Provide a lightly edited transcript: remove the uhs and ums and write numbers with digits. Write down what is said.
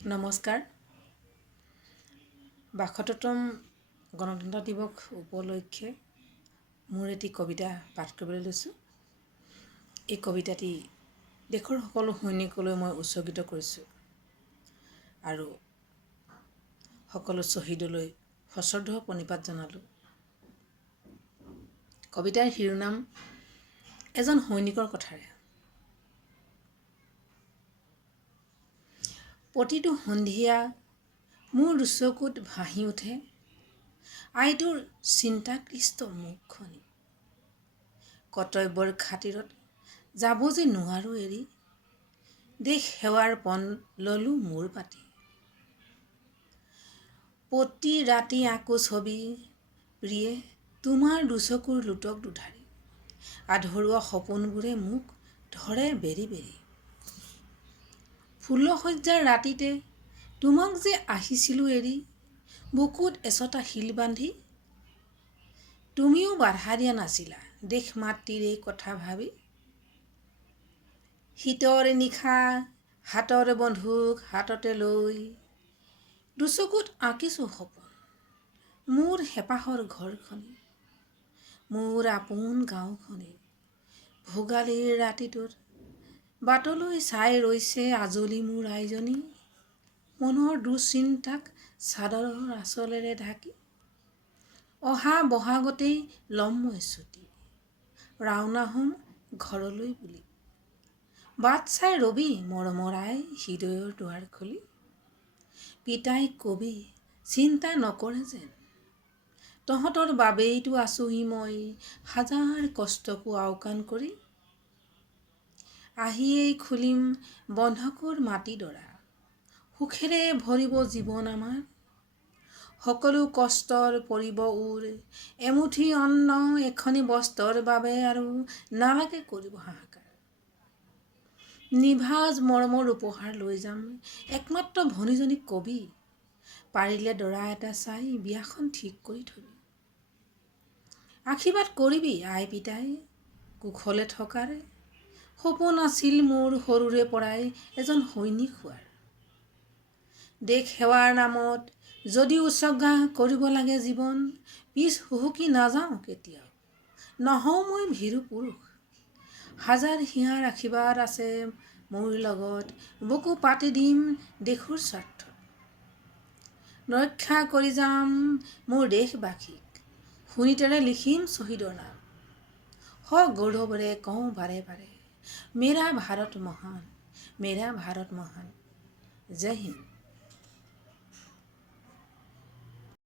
নমস্কাৰ। ৭২তম গণতন্ত্ৰ দিৱস উপলক্ষে মোৰ এটি কবিতা পাঠ কৰিবলৈ লৈছোঁ। এই কবিতাটি দেশৰ সকলো সৈনিকলৈ মই উৎসৰ্গিত কৰিছোঁ আৰু সকলো শ্বহীদলৈ সশ্ৰদ্ধ প্ৰণিপাত জনালোঁ। কবিতাৰ শিৰোনাম এজন সৈনিকৰ কথাৰে। প্ৰতিটো সন্ধিয়া মোৰ দুচকুত ভাহি উঠে আইটোৰ চিন্তাক্লিষ্ট মুখখনি। কৰ্তব্যৰ খাতিৰত যাব যে নোৱাৰোঁ এৰি, দেশ সেৱাৰ পণ ল'লোঁ মূৰ পাতি। প্ৰতি ৰাতি আকো ছবি প্ৰিয়ে তোমাৰ দুচকুৰ লোটক দুধাৰি, আধৰুৱা সপোনবোৰে মোক ধৰে বেৰি বেৰি। ফুলশয্যাৰ ৰাতিতে তোমাক যে আহিছিলোঁ এৰি, বুকুত এচটা শিল বান্ধি। তুমিও বাধা দিয়া নাছিলা দেশ মাতৃৰ এই কথা ভাবি। শীতৰ নিশা হাতৰ বন্ধুক হাততে লৈ, দুচকুত আঁকিছোঁ সপোন মোৰ হেঁপাহৰ ঘৰখনি, মোৰ আপোন গাঁওখনি। ভোগালীৰ ৰাতিটোত বাটলৈ চাই ৰৈছে আজলি মোৰ আইজনী, মনৰ দুশ্চিন্তাক চাদৰৰ আঁচলেৰে ঢাকি। অহা বহাগতেই ল'ম মই ছুটি, ৰাওনা হ'ম ঘৰলৈ বুলি। বাট চাই ৰবি মৰমৰ আই হৃদয়ৰ দুৱাৰ খুলি। পিতাই কবি চিন্তা নকৰে যেন, তহঁতৰ বাবেইতো আছোঁহি মই হাজাৰ কষ্টকো আওকাণ কৰি। আহিয়েই খুলিম বন্ধকৰ মাটিডৰা, সুখেৰে ভৰিব জীৱন আমাৰ। সকলো কষ্টৰ পৰিব ওৰ, এমুঠি অন্ন এখনি বস্ত্ৰৰ বাবে আৰু নালাগে কৰিব হাহাকাৰ। নিভাঁজ মৰমৰ উপহাৰ লৈ যাম একমাত্ৰ ভনীজনীক কবি, পাৰিলে দৰা এটা চাই বিয়াখন ঠিক কৰি থবি। আশীৰ্বাদ কৰিবি আই পিতাই কুশলে থকাৰে, সপোন আছিল মোৰ সৰুৰে পৰাই এজন সৈনিক হোৱাৰ। দেশ সেৱাৰ নামত যদি উচৰ্গা কৰিব লাগে জীৱন, পিছ হুহুকি নাযাওঁ কেতিয়াও, নহওঁ মই ভীৰু পুৰুষ। হাজাৰ হিয়াৰ আশীৰ্বাদ আছে মোৰ লগত, বুকু পাতি দিম দেশৰ স্বাৰ্থত। ৰক্ষা কৰি যাম মোৰ দেশবাসীক, সোণিতেৰে লিখিম শ্বহীদৰ নাম। সগৌৰৱেৰে কওঁ বাৰে বাৰে, মেৰা ভাৰত মহান, মেৰা ভাৰত মহান। জয় হিন্দ।